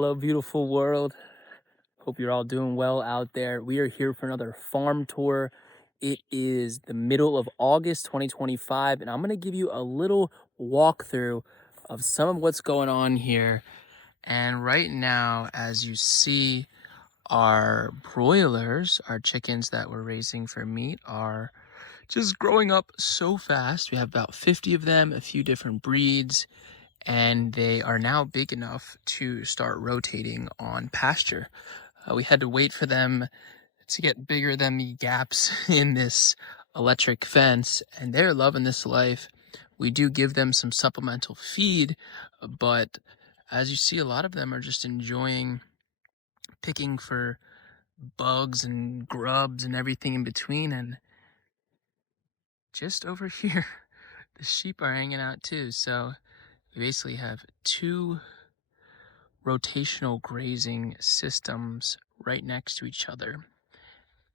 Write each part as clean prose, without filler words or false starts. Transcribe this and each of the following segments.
Hello, beautiful world. Hope you're all doing well out there. We are here for another farm tour. It is the middle of August 2025, and I'm going to give you a little walkthrough of some of what's going on here. And right now, as you see, our broilers, our chickens that we're raising for meat, are just growing up so fast. We have about 50 of them, a few different breeds, and they are now big enough to start rotating on pasture. We had to wait for them to get bigger than the gaps in this electric fence, and they're loving this life. We do give them some supplemental feed, but as you see, a lot of them are just enjoying picking for bugs and grubs and everything in between. And just over here, the sheep are hanging out too. So we basically have two rotational grazing systems right next to each other.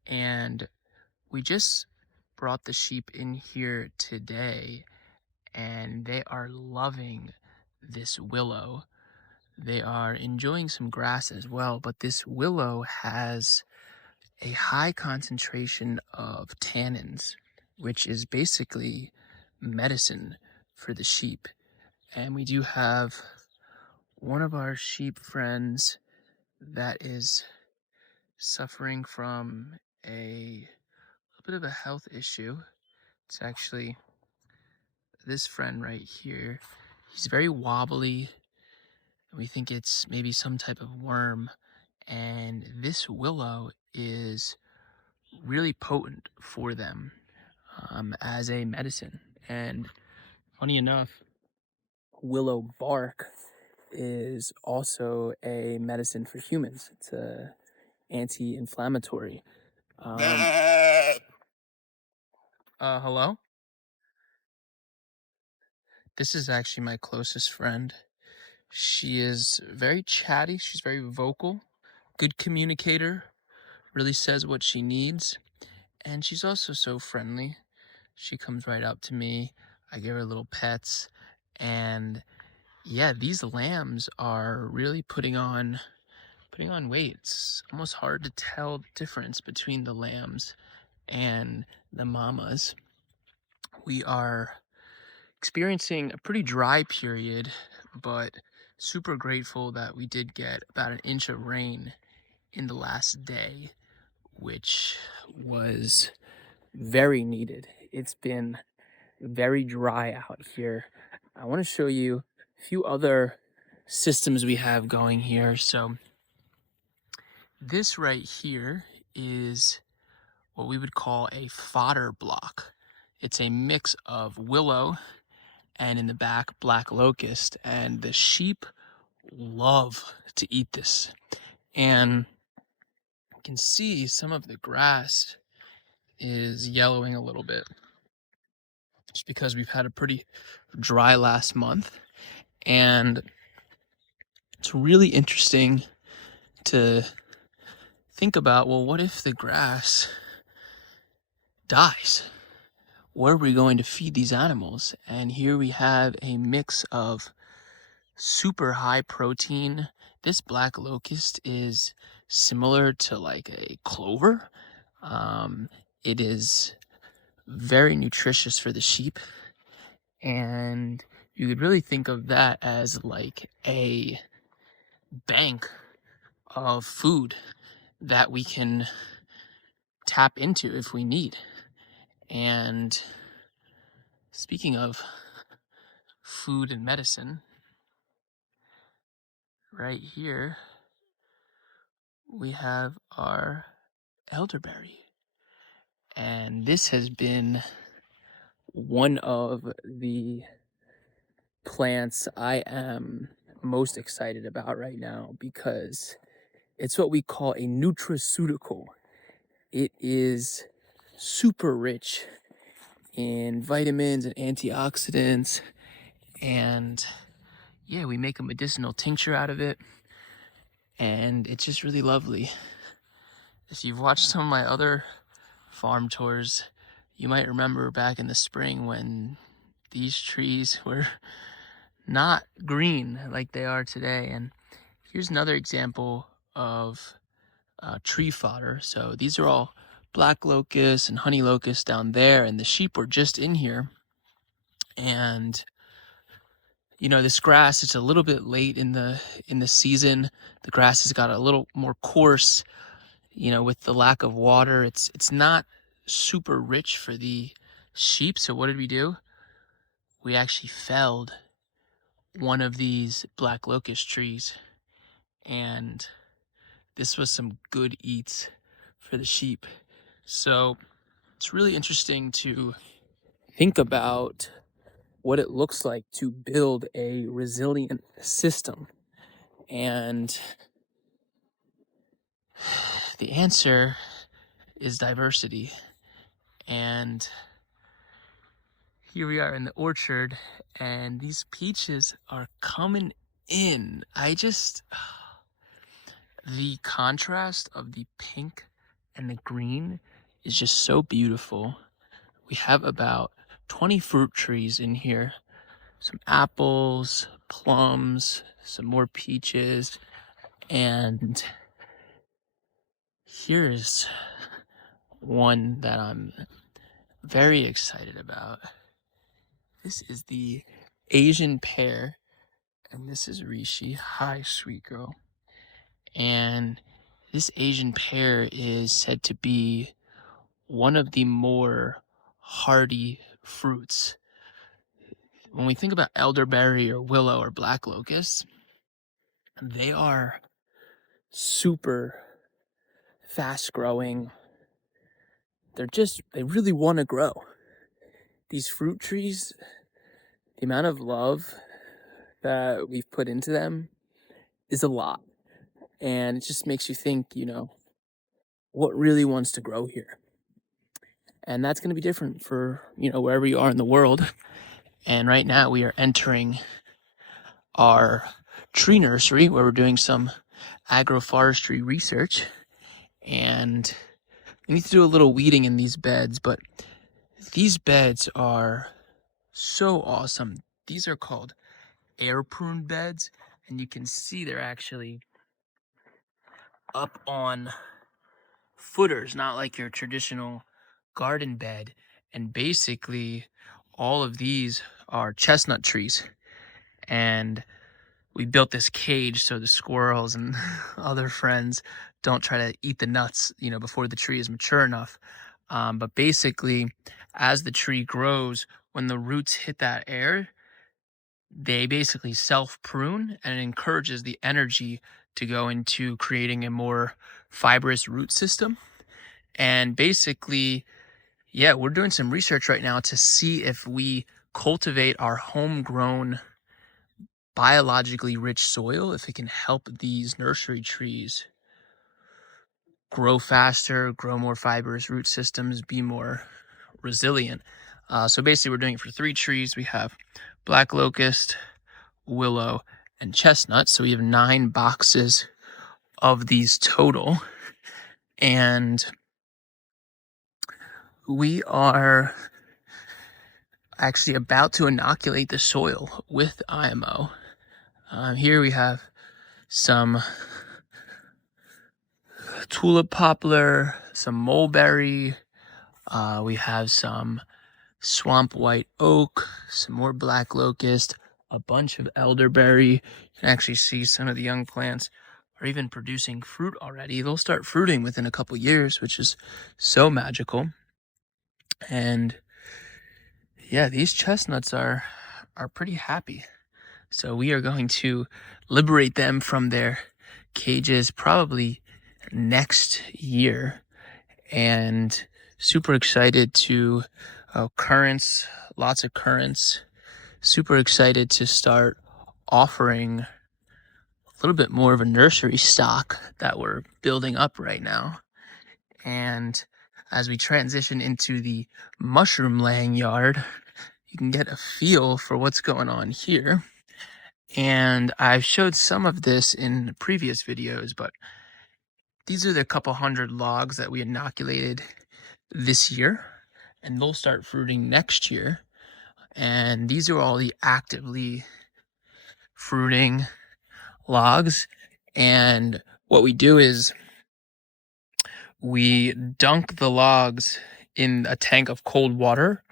And we just brought the sheep in here today, and they are loving this willow. They are enjoying some grass as well, but this willow has a high concentration of tannins, which is basically medicine for the sheep. And we do have one of our sheep friends that is suffering from a little bit of a health issue. It's actually this friend right here. He's very wobbly, and we think it's maybe some type of worm. And this willow is really potent for them as a medicine. And funny enough, willow bark is also a medicine for humans. It's a anti-inflammatory. Hello? This is actually my closest friend. She is very chatty. She's very vocal, good communicator, really says what she needs. And she's also so friendly. She comes right up to me. I give her little pets. And yeah, these lambs are really putting on weight. It's almost hard to tell the difference between the lambs and the mamas. We are experiencing a pretty dry period, but super grateful that we did get about an inch of rain in the last day, which was very needed. It's been very dry out here. I want to show you a few other systems we have going here. So this right here is what we would call a fodder block. It's a mix of willow and in the back black locust, and the sheep love to eat this. And you can see some of the grass is yellowing a little bit just because we've had a pretty dry last month. And it's really interesting to think about, well, what if the grass dies? Where are we going to feed these animals? And here we have a mix of super high protein. This black locust is similar to like a clover. It is very nutritious for the sheep, and you could really think of that as like a bank of food that we can tap into if we need. And speaking of food and medicine, right here we have our elderberry. And this has been one of the plants I am most excited about right now because it's what we call a nutraceutical. It is super rich in vitamins and antioxidants, and yeah, we make a medicinal tincture out of it, and it's just really lovely. If you've watched some of my other farm tours, you might remember back in the spring when these trees were not green like they are today. And Here's another example of tree fodder. So these are all black locust and honey locust down there, and the sheep were just in here. And you know, this grass, it's a little bit late in the season. The grass has got a little more coarse, you know, with the lack of water. It's not super rich for the sheep. So what did we do? We actually felled one of these black locust trees, and this was some good eats for the sheep. So it's really interesting to think about what it looks like to build a resilient system. And the answer is diversity. And here we are in the orchard, and these peaches are coming in. The contrast of the pink and the green is just so beautiful. We have about 20 fruit trees in here. Some apples, plums, some more peaches, and here's one that I'm very excited about. This is the Asian pear, and this is Rishi. Hi, sweet girl. And this Asian pear is said to be one of the more hardy fruits. When we think about elderberry or willow or black locust, they are super fast growing. They really want to grow. These fruit trees, the amount of love that we've put into them is a lot. And it just makes you think, you know, what really wants to grow here? And that's going to be different for, you know, wherever you are in the world. And right now we are entering our tree nursery where we're doing some agroforestry research. And we need to do a little weeding in these beds, but these beds are so awesome. These are called air prune beds, and you can see they're actually up on footers, not like your traditional garden bed. And basically all of these are chestnut trees, and we built this cage so the squirrels and other friends don't try to eat the nuts, you know, before the tree is mature enough. But basically, as the tree grows, when the roots hit that air, they basically self-prune, and it encourages the energy to go into creating a more fibrous root system. And basically, yeah, we're doing some research right now to see if we cultivate our homegrown biologically rich soil, if it can help these nursery trees grow faster, grow more fibrous root systems, be more resilient. So basically we're doing it for 3 trees. We have black locust, willow, and chestnut. So we have 9 boxes of these total. And we are actually about to inoculate the soil with IMO. Here we have some tulip poplar, some mulberry. We have some swamp white oak, some more black locust, a bunch of elderberry. You can actually see some of the young plants are even producing fruit already. They'll start fruiting within a couple years, which is so magical. And yeah, these chestnuts are pretty happy. So we are going to liberate them from their cages probably next year, and super excited to currants, lots of currants. Super excited to start offering a little bit more of a nursery stock that we're building up right now. And as we transition into the mushroom laying yard, you can get a feel for what's going on here. And I've showed some of this in previous videos, but these are the couple hundred logs that we inoculated this year, and they'll start fruiting next year. And these are all the actively fruiting logs. And what we do is we dunk the logs in a tank of cold water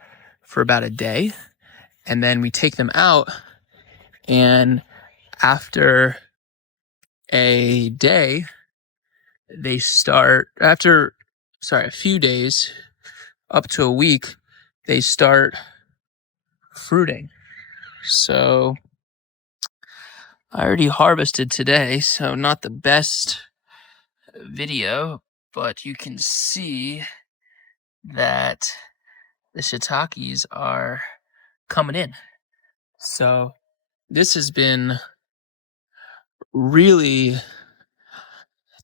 for about a day, and then we take them out, and after a day, a few days, up to a week, they start fruiting. So I already harvested today, so not the best video, but you can see that the shiitakes are coming in. So this has been really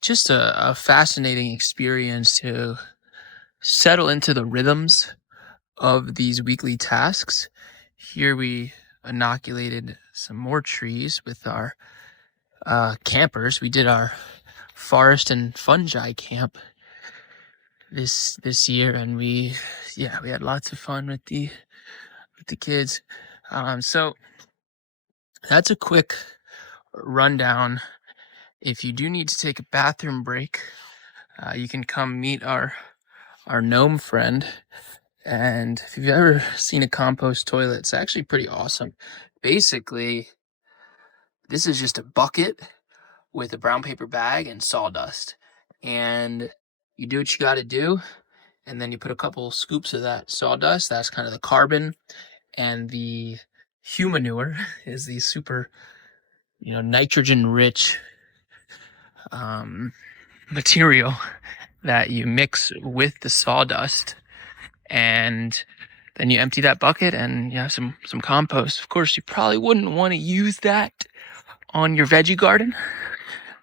just a fascinating experience to settle into the rhythms of these weekly tasks. Here we inoculated some more trees with our campers. We did our forest and fungi camp this year, and we had lots of fun with the kids. So that's a quick rundown. If you do need to take a bathroom break, you can come meet our gnome friend. And if you've ever seen a compost toilet, it's actually pretty awesome. Basically, this is just a bucket with a brown paper bag and sawdust. And you do what you got to do. And then you put a couple scoops of that sawdust. That's kind of the carbon. And the humanure is the super, nitrogen-rich material that you mix with the sawdust. And then you empty that bucket and you have some compost. Of course, you probably wouldn't want to use that on your veggie garden.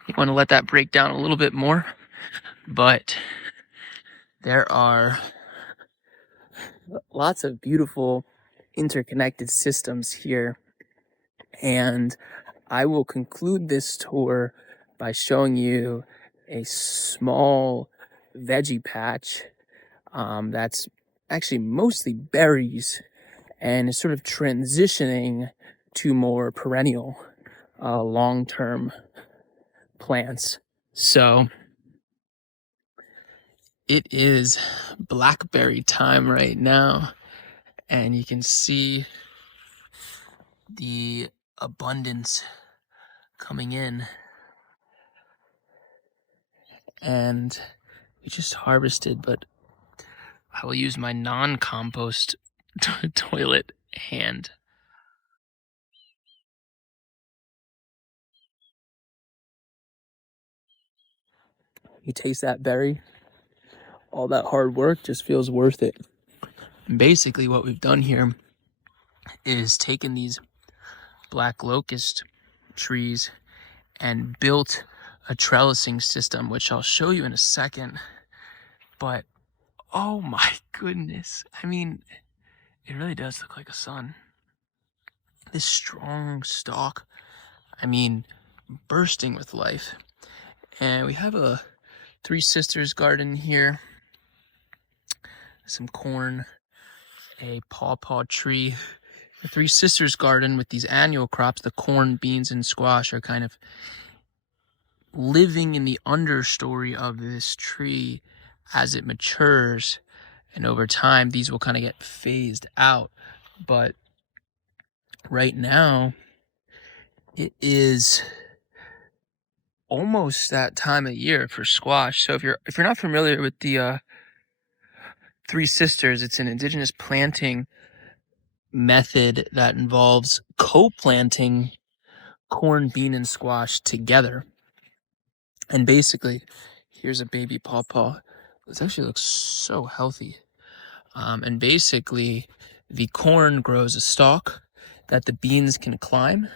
You want to let that break down a little bit more. But there are lots of beautiful interconnected systems here. And I will conclude this tour by showing you a small veggie patch that's actually mostly berries and is sort of transitioning to more perennial, long-term plants. So it is blackberry time right now, and you can see the abundance coming in. And we just harvested, but I will use my non-compost toilet hand. You taste that berry, all that hard work just feels worth it. And basically what we've done here is taken these black locust trees and built a trellising system, which I'll show you in a second. But oh my goodness, I mean, it really does look like a sun. This strong stalk, I mean, bursting with life. And we have a Three Sisters garden here, some corn, a pawpaw tree. The Three Sisters garden with these annual crops, the corn, beans, and squash, are kind of living in the understory of this tree as it matures. And over time, these will kind of get phased out. But right now, it is almost that time of year for squash. So if you're not familiar with the Three Sisters, it's an indigenous planting method that involves co-planting corn, bean, and squash together. And basically, here's a baby pawpaw. This actually looks so healthy. And basically, the corn grows a stalk that the beans can climb,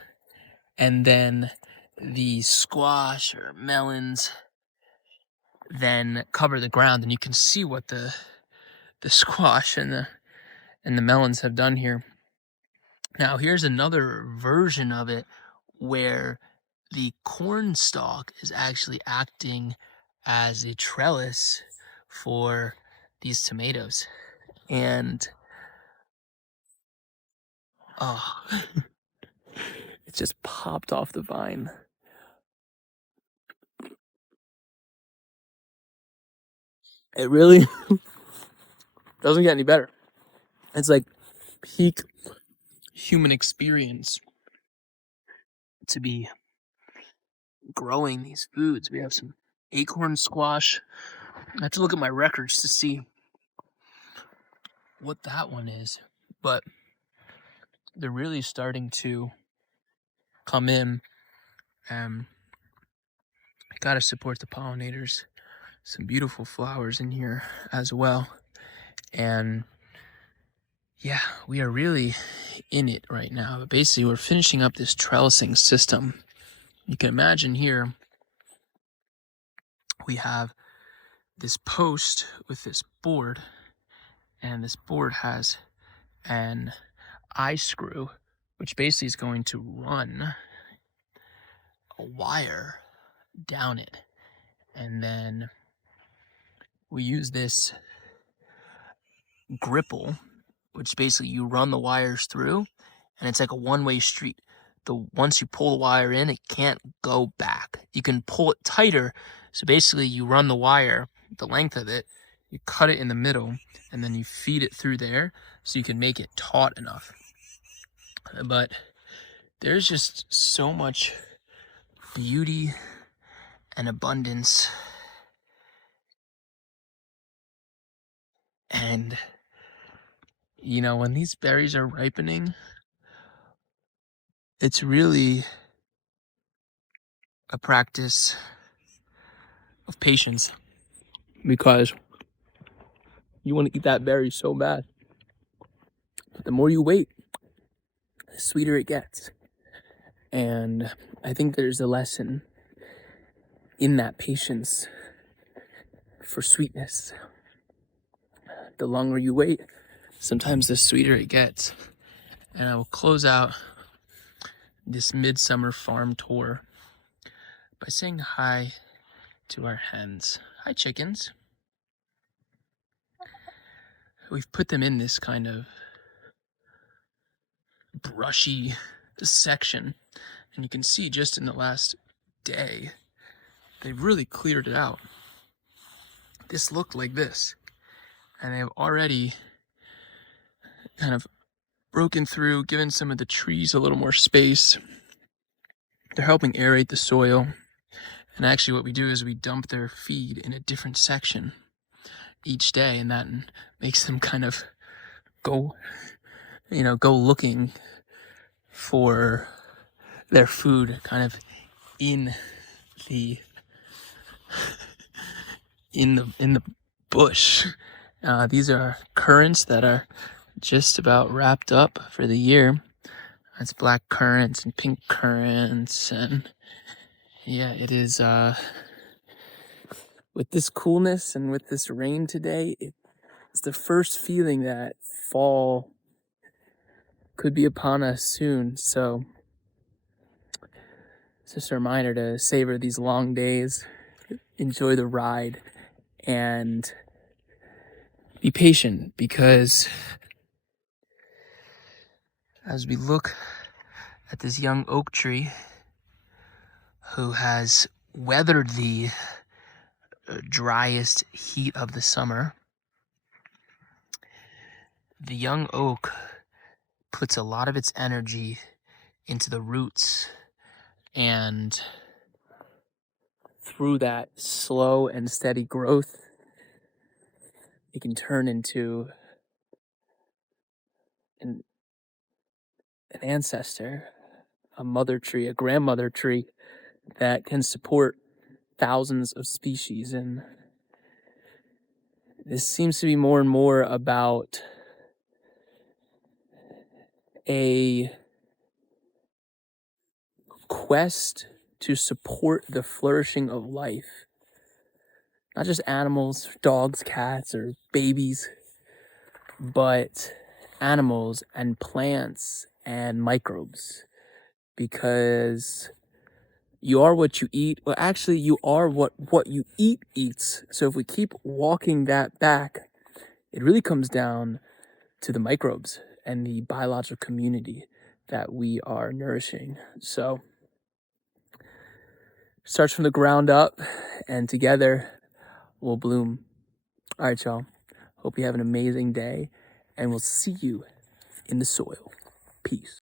and then the squash or melons then cover the ground, and you can see what the squash and the melons have done here. Now, here's another version of it where the corn stalk is actually acting as a trellis for these tomatoes. And oh, it just popped off the vine. It really doesn't get any better. It's like peak human experience to be growing these foods. We have some acorn squash. I have to look at my records to see what that one is, but they're really starting to come in, and I gotta support the pollinators. Some beautiful flowers in here as well, and yeah, we are really in it right now. But basically, we're finishing up this trellising system. You can imagine here we have this post with this board, and this board has an eye screw, which basically is going to run a wire down it. And then we use this gripple, which basically you run the wires through, and it's like a one-way street. Once you pull the wire in, it can't go back. You can pull it tighter, so basically you run the wire, the length of it, you cut it in the middle, and then you feed it through there so you can make it taut enough. But there's just so much beauty and abundance, and you know, when these berries are ripening, it's really a practice of patience, because you want to eat that berry so bad. But the more you wait, the sweeter it gets. And I think there's a lesson in that patience for sweetness. The longer you wait, sometimes the sweeter it gets. And I will close out this midsummer farm tour by saying hi to our hens. Hi, chickens. We've put them in this kind of brushy section, and you can see just in the last day, they've really cleared it out. This looked like this, and they've already kind of broken through, given some of the trees a little more space. They're helping aerate the soil, and actually what we do is we dump their feed in a different section each day, and that makes them kind of go looking for their food kind of in the bush. These are currants that are just about wrapped up for the year. That's black currants and pink currants, and yeah, it is with this coolness and with this rain today, it's the first feeling that fall could be upon us soon. So it's just a reminder to savor these long days, enjoy the ride, and be patient, because as we look at this young oak tree who has weathered the driest heat of the summer, the young oak puts a lot of its energy into the roots, and through that slow and steady growth, it can turn into an ancestor, a mother tree, a grandmother tree that can support thousands of species. And this seems to be more and more about a quest to support the flourishing of life. Not just animals, dogs, cats, or babies, but animals and plants and microbes. Because you are what you eat. Well, actually, you are what you eat eats. So if we keep walking that back, it really comes down to the microbes and the biological community that we are nourishing. So starts from the ground up, and together we'll bloom. All right, y'all. Hope you have an amazing day, and we'll see you in the soil. Peace.